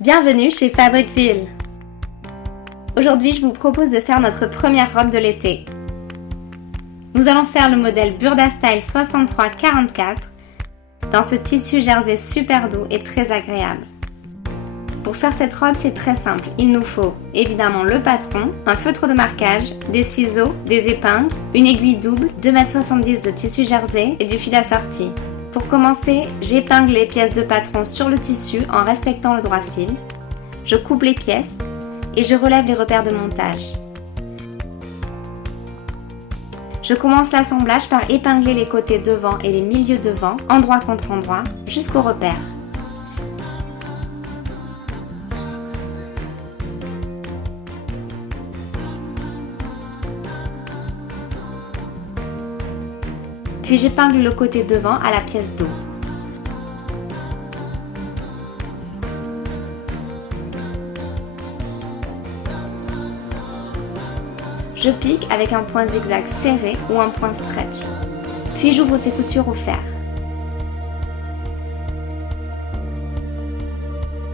Bienvenue chez Fabriqueville. Aujourd'hui, je vous propose de faire notre première robe de l'été. Nous allons faire le modèle Burda Style 63-44 dans ce tissu jersey super doux et très agréable. Pour faire cette robe, c'est très simple. Il nous faut évidemment le patron, un feutre de marquage, des ciseaux, des épingles, une aiguille double, 2,70 m de tissu jersey et du fil assorti. Pour commencer, j'épingle les pièces de patron sur le tissu en respectant le droit fil. Je coupe les pièces et je relève les repères de montage. Je commence l'assemblage par épingler les côtés devant et les milieux devant, endroit contre endroit, jusqu'au repère. Puis j'épingle le côté devant à la pièce dos. Je pique avec un point zigzag serré ou un point stretch. Puis j'ouvre ces coutures au fer.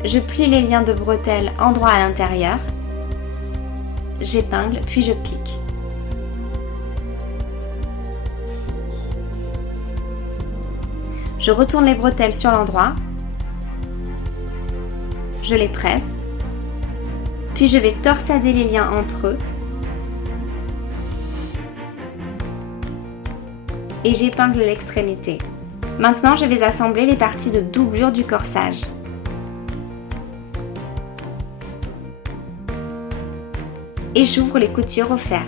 Je plie les liens de bretelles endroit à l'intérieur. J'épingle puis je pique. Je retourne les bretelles sur l'endroit, je les presse, puis je vais torsader les liens entre eux et j'épingle l'extrémité. Maintenant, je vais assembler les parties de doublure du corsage. Et j'ouvre les coutures au fer.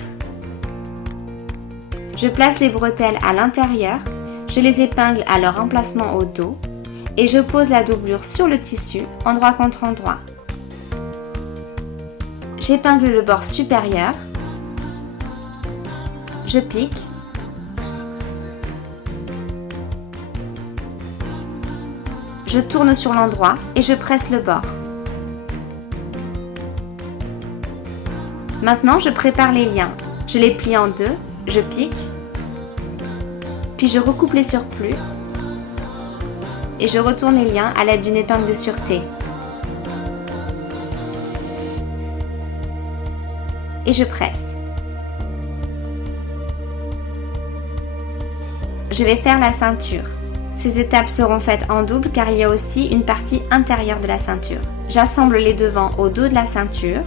Je place les bretelles à l'intérieur. Je les épingle à leur emplacement au dos et je pose la doublure sur le tissu, endroit contre endroit. J'épingle le bord supérieur, je pique, je tourne sur l'endroit et je presse le bord. Maintenant, je prépare les liens. Je les plie en deux, je pique, puis je recoupe les surplus et je retourne les liens à l'aide d'une épingle de sûreté. Et je presse. Je vais faire la ceinture. Ces étapes seront faites en double car il y a aussi une partie intérieure de la ceinture. J'assemble les devants au dos de la ceinture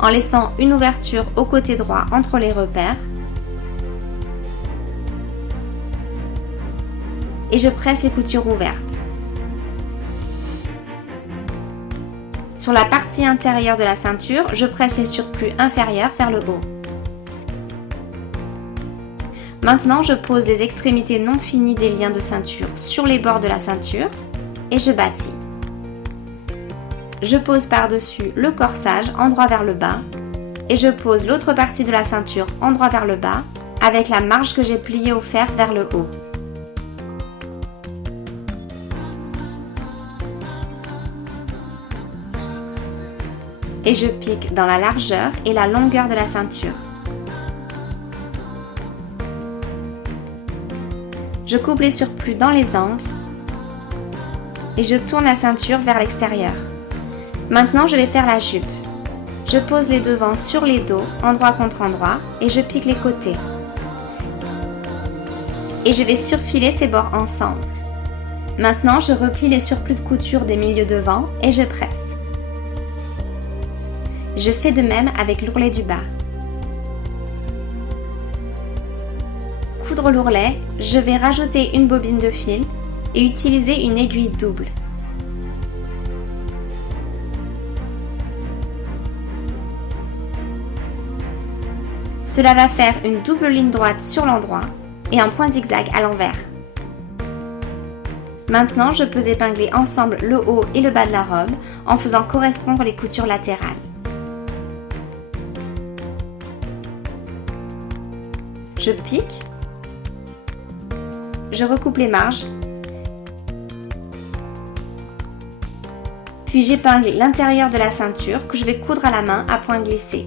en laissant une ouverture au côté droit entre les repères. Et je presse les coutures ouvertes. Sur la partie intérieure de la ceinture, je presse les surplus inférieurs vers le haut. Maintenant, je pose les extrémités non finies des liens de ceinture sur les bords de la ceinture et je bâtis. Je pose par-dessus le corsage endroit vers le bas et je pose l'autre partie de la ceinture endroit vers le bas avec la marge que j'ai pliée au fer vers le haut. Et je pique dans la largeur et la longueur de la ceinture. Je coupe les surplus dans les angles et je tourne la ceinture vers l'extérieur. Maintenant, je vais faire la jupe. Je pose les devants sur les dos, endroit contre endroit, et je pique les côtés. Et je vais surfiler ces bords ensemble. Maintenant, je replie les surplus de couture des milieux devant et je presse. Je fais de même avec l'ourlet du bas. Coudre l'ourlet, je vais rajouter une bobine de fil et utiliser une aiguille double. Cela va faire une double ligne droite sur l'endroit et un point zigzag à l'envers. Maintenant, je peux épingler ensemble le haut et le bas de la robe en faisant correspondre les coutures latérales. Je pique, je recoupe les marges, puis j'épingle l'intérieur de la ceinture que je vais coudre à la main à point glissé.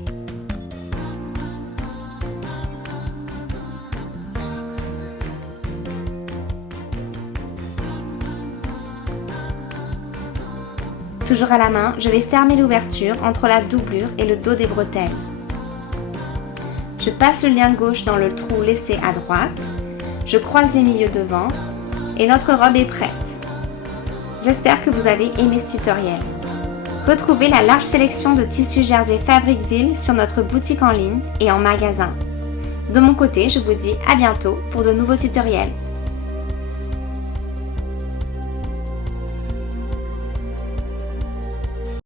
toujours à la main, je vais fermer l'ouverture entre la doublure et le dos des bretelles. Je passe le lien gauche dans le trou laissé à droite, je croise les milieux devant et notre robe est prête. J'espère que vous avez aimé ce tutoriel. Retrouvez la large sélection de tissus jersey Fabricville sur notre boutique en ligne et en magasin. De mon côté, je vous dis à bientôt pour de nouveaux tutoriels.